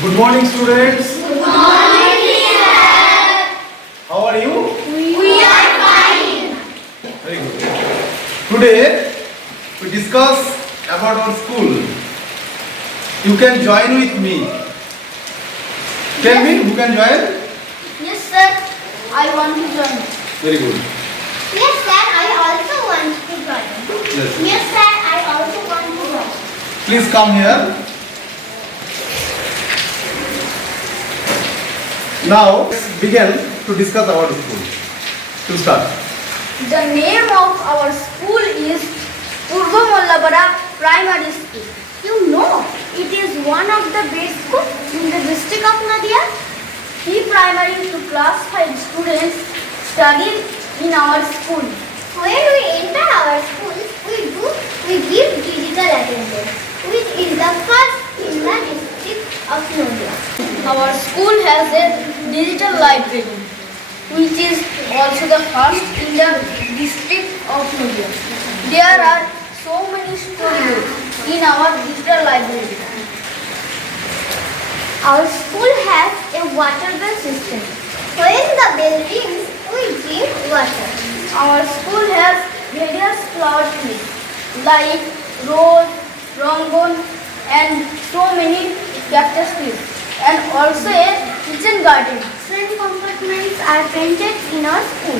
Good morning, students. Good morning, sir. How are you? We are fine. Very good. Today we discuss about our school. You can join with me. Tell me who can join? Yes, sir. I want to join. Very good. Yes, sir. I also want to join. Yes. Yes, sir. I also want to join. Please come here. Now let's begin to discuss about the school. To start. The name of our school is Purva Mollabara Primary School. You know, it is one of the best schools in the district of Nadia. Pre-primary to class 5 students study in our school. When we enter our school, we give digital attendance, which is the first in the district of Nadia. Our school has a digital library, which is also the first in the district of Nadia. There are so many storybooks in our digital library. Our school has a water gun system. When the bell rings, we drink water. Our school has various flower trees like rose, rangon, and so many cactus trees, and also a kitchen garden. Different compartments are painted in our school.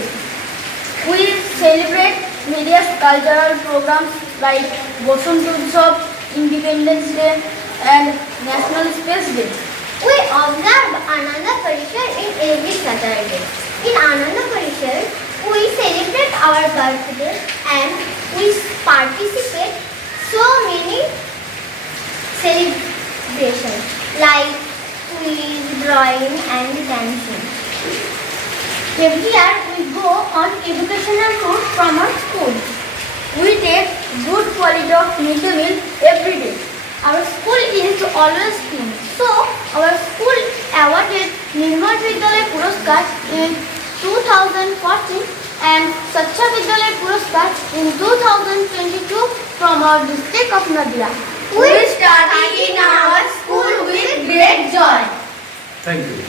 We celebrate various cultural programs like Basant Utsav, Independence Day, and National Space Day. We observe Ananda Parishar in every Saturday. In Ananda Parishar, we celebrate our birthday and we participate so many celebrations like quiz, drawing and dancing. Every year we go on educational tour from our school. We take good quality of midday meal every day. Our school is always clean. So, our school awarded Nirmal Vidyalaya Puraskar in 2014 and Sacha Vidyalaya Puraskar in 2022 from our district of Nadia. We study in our school with great joy. Thank you.